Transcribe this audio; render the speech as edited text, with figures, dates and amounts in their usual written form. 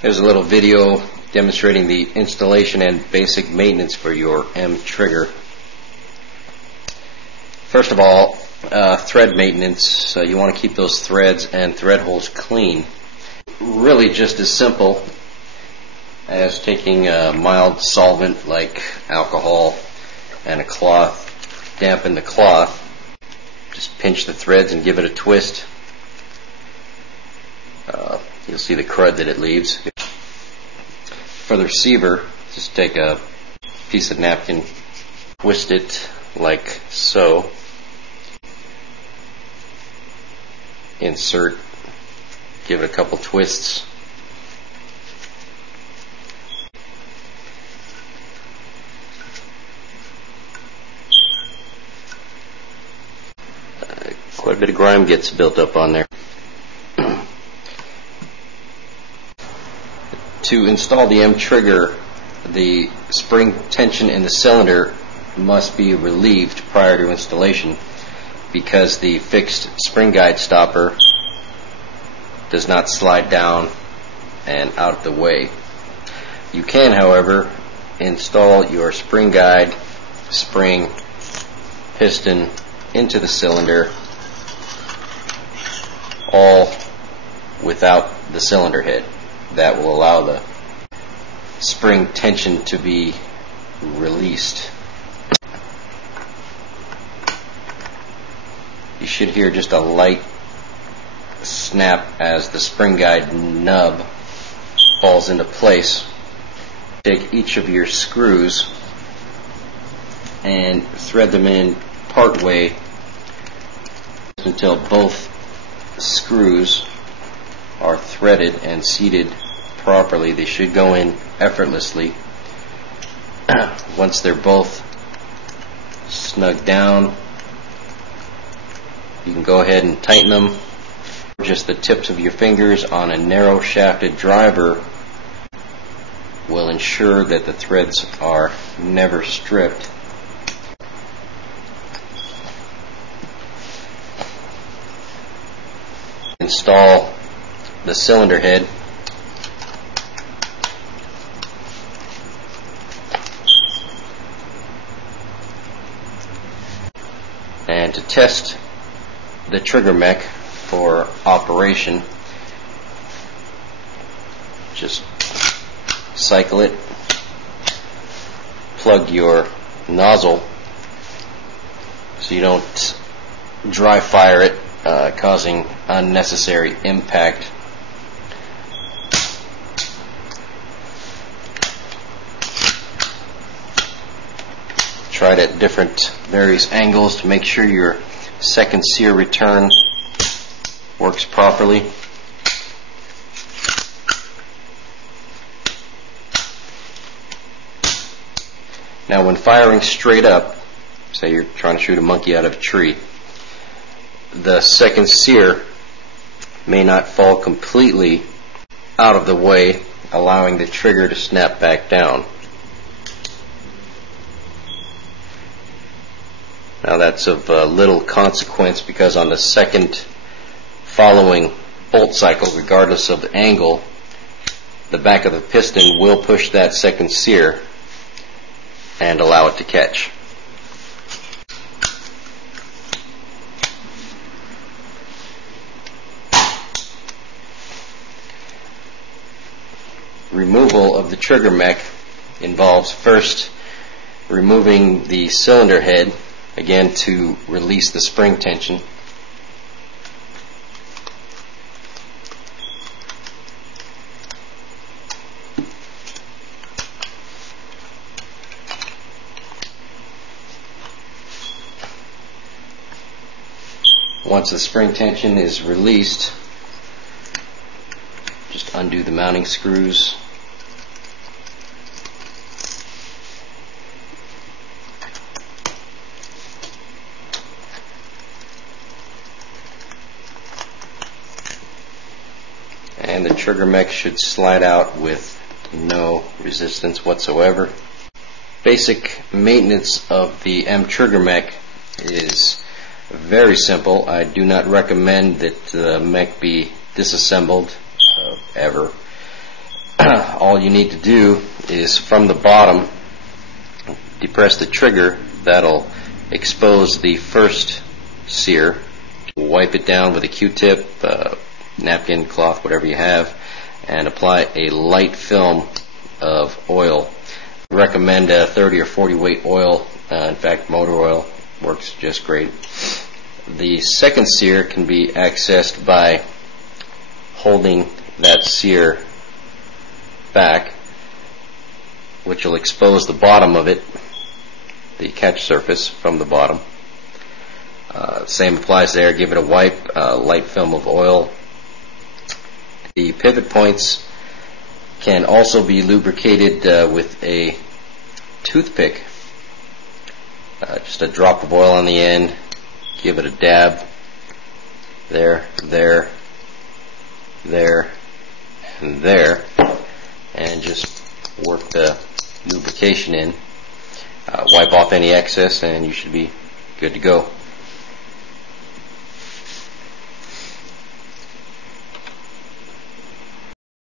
Here's a little video demonstrating the installation and basic maintenance for your M-Trigger. First of all, thread maintenance. So you want to keep those threads and thread holes clean. Really just as simple as taking a mild solvent like alcohol and a cloth, dampen the cloth, just pinch the threads and give it a twist. You'll see the crud that it leaves. For the receiver, just take a piece of napkin, twist it like so, insert, give it a couple twists, quite a bit of grime gets built up on there. To install the M-Trigger, the spring tension in the cylinder must be relieved prior to installation because the fixed spring guide stopper does not slide down and out of the way. You can, however, install your spring guide, spring, piston into the cylinder all without the cylinder head. That will allow the spring tension to be released. You should hear just a light snap as the spring guide nub falls into place. Take each of your screws and thread them in part way until both screws are threaded and seated properly. They should go in effortlessly. Once they're both snug down, you can go ahead and tighten them. Just the tips of your fingers on a narrow shafted driver will ensure that the threads are never stripped. Install the cylinder head. And to test the trigger mech for operation, just cycle it, plug your nozzle so you don't dry fire it, causing unnecessary impact. Try it at various angles to make sure your second sear return works properly. Now when firing straight up, say you're trying to shoot a monkey out of a tree, the second sear may not fall completely out of the way, allowing the trigger to snap back down. Now that's of little consequence because on the second following bolt cycle, regardless of the angle, the back of the piston will push that second sear and allow it to catch. Removal of the trigger mech involves first removing the cylinder head, again to release the spring tension. Once the spring tension is released, just undo the mounting screws. And the trigger mech should slide out with no resistance whatsoever. Basic maintenance of the M-Trigger mech is very simple. I do not recommend that the mech be disassembled ever. all you need to do is from the bottom depress the trigger. That'll expose the first sear. Wipe it down with a Q-tip, napkin, cloth, whatever you have, and apply a light film of oil. I recommend 30 or 40 weight oil. In fact, motor oil works just great. The second sear can be accessed by holding that sear back, which will expose the bottom of it, the catch surface from the bottom. Same applies there. Give it a wipe, light film of oil. The pivot points can also be lubricated with a toothpick. Just a drop of oil on the end. Give it a dab. There, there, there, and there. And just work the lubrication in. Wipe off any excess and you should be good to go.